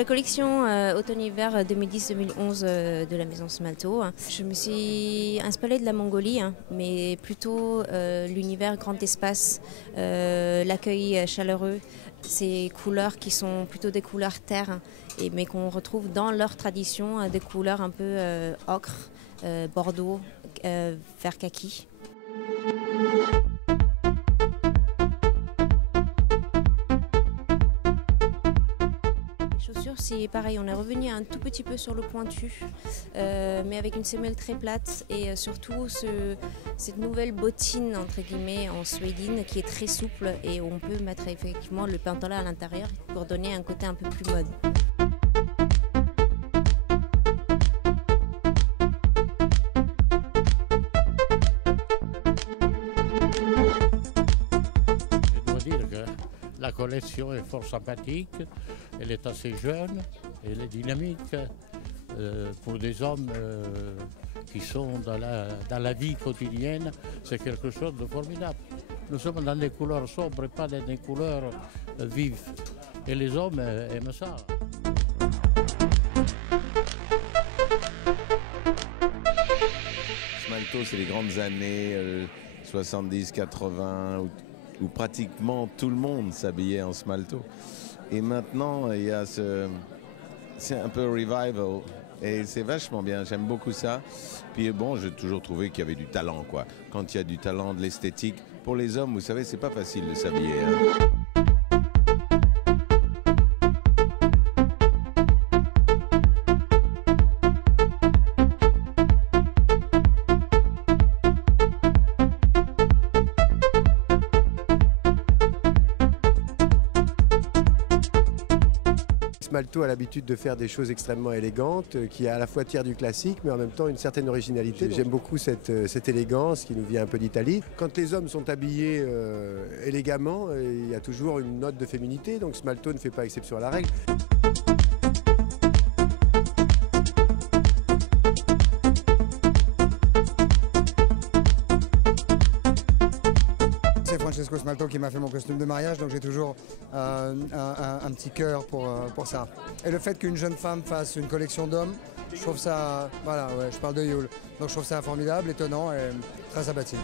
la collection automne-hiver 2010-2011 de la maison Smalto, je me suis inspirée de la Mongolie, mais plutôt l'univers grand espace, l'accueil chaleureux, ces couleurs qui sont plutôt des couleurs terre, mais qu'on retrouve dans leur tradition, des couleurs un peu ocre, bordeaux, vert kaki. C'est pareil, on est revenu un tout petit peu sur le pointu, mais avec une semelle très plate et surtout cette nouvelle bottine entre guillemets en suédine qui est très souple et où on peut mettre effectivement le pantalon à l'intérieur pour donner un côté un peu plus mode. Je dois dire que la collection est fort sympathique, elle est assez jeune, elle est dynamique pour des hommes qui sont dans la vie quotidienne, c'est quelque chose de formidable. Nous sommes dans des couleurs sobres et pas dans des couleurs vives. Et les hommes aiment ça. Smalto, c'est les grandes années 70-80 où pratiquement tout le monde s'habillait en Smalto. Et maintenant, il y a c'est un peu revival et c'est vachement bien, j'aime beaucoup ça. Puis bon, j'ai toujours trouvé qu'il y avait du talent, quoi. Quand il y a du talent, de l'esthétique, pour les hommes, vous savez, c'est pas facile de s'habiller. Smalto a l'habitude de faire des choses extrêmement élégantes, qui à la fois tirent du classique, mais en même temps une certaine originalité. J'aime beaucoup cette élégance qui nous vient un peu d'Italie. Quand les hommes sont habillés élégamment, il y a toujours une note de féminité, donc Smalto ne fait pas exception à la règle. C'est Francesco Smalto qui m'a fait mon costume de mariage, donc j'ai toujours un petit cœur pour ça. Et le fait qu'une jeune femme fasse une collection d'hommes, je trouve ça, voilà, ouais, je parle de Yule, donc je trouve ça formidable, étonnant et très sympathique.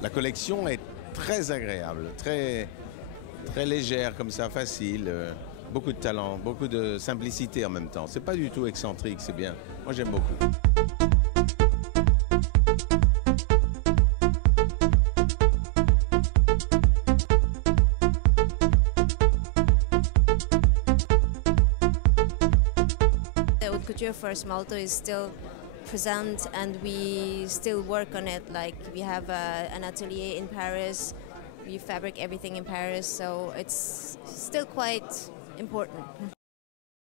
La collection est très agréable, très légère comme ça, facile. Beaucoup de talent, beaucoup de simplicité en même temps. C'est pas du tout excentrique, c'est bien. Moi j'aime beaucoup. The haute couture for Smalto is still present and we still work on it. Like we have an atelier in Paris, we fabric everything in Paris, so it's still quite important.